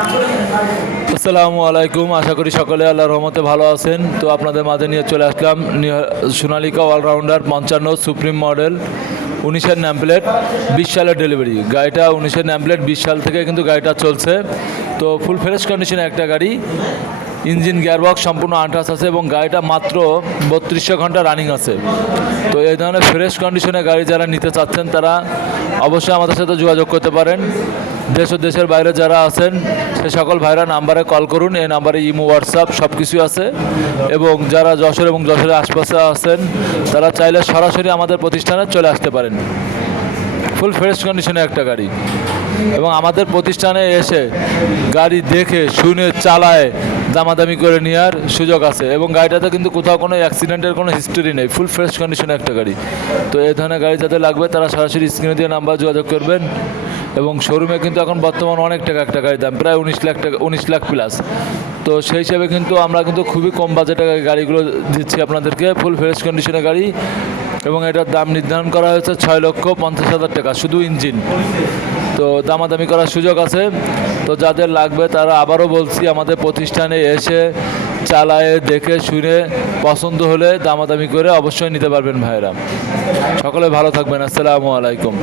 আসসালামু আলাইকুম। আশা করি সকলে আল্লাহর রহমতে ভালো আছেন। তো আপনাদের মাঝে নিয়ে চলে আসলাম সোনালিকা অলরাউন্ডার পঞ্চান্ন সুপ্রিম মডেল উনিশের ন্যাম্পলেট বিশ সালের ডেলিভারি। গাড়িটা উনিশের ন্যাম্পলেট বিশ সাল থেকে কিন্তু গাড়িটা চলছে। তো ফুল ফ্রেশ কন্ডিশনে একটা গাড়ি, ইঞ্জিন, গিয়ারবক্স সম্পূর্ণ আনটাস আছে এবং গাড়িটা মাত্র বত্রিশশো ঘণ্টা রানিং আছে। তো এই ধরনের ফ্রেশ কন্ডিশনে গাড়ি যারা নিতে চাচ্ছেন তারা অবশ্যই আমাদের সাথে যোগাযোগ করতে পারেন। দেশ ও দেশের বাইরে যারা আছেন, সে সকল ভাইরা নাম্বারে কল করুন, এই নাম্বারে ইমো, হোয়াটসঅ্যাপ সব কিছু আছে। এবং যারা যশোর এবং যশোরের আশপাশে আছেন, তারা চাইলে সরাসরি আমাদের প্রতিষ্ঠানে চলে আসতে পারেন। ফুল ফ্রেশ কন্ডিশনে একটা গাড়ি। এবং আমাদের প্রতিষ্ঠানে এসে গাড়ি দেখে, শুনে, চালায়, দামাদামি করে নেওয়ার সুযোগ আছে। এবং গাড়িটাতে কিন্তু কোথাও কোনো অ্যাক্সিডেন্টের কোনো হিস্টোরি নেই। ফুল ফ্রেশ কন্ডিশনে একটা গাড়ি। তো এই ধরনের গাড়ি যাদের লাগবে, তারা সরাসরি স্ক্রিনে দিয়ে নাম্বার যোগাযোগ করবেন। এবং শোরুমে কিন্তু এখন বর্তমান অনেক টাকা একটা গাড়ির দাম, প্রায় উনিশ লাখ টাকা, উনিশ লাখ প্লাস তো সেই হিসাবে কিন্তু আমরা কিন্তু খুবই কম বাজেটে গাড়িগুলো দিচ্ছি আপনাদেরকে ফুল ফ্রেশ কন্ডিশনের গাড়ি। এবং এটার দাম নির্ধারণ করা হয়েছে ছয় লক্ষ পঞ্চাশ হাজার টাকা, শুধু ইঞ্জিন তো দামাদামি করার সুযোগ আছে। তো যাদের লাগবে তারা আবারও বলছি, আমাদের প্রতিষ্ঠানে এসে চালায়ে, দেখে, শুনে, পছন্দ হলে দামাদামি করে অবশ্যই নিতে পারবেন ভাইয়েরা সকলে ভালো থাকবেন। আসসালামু আলাইকুম।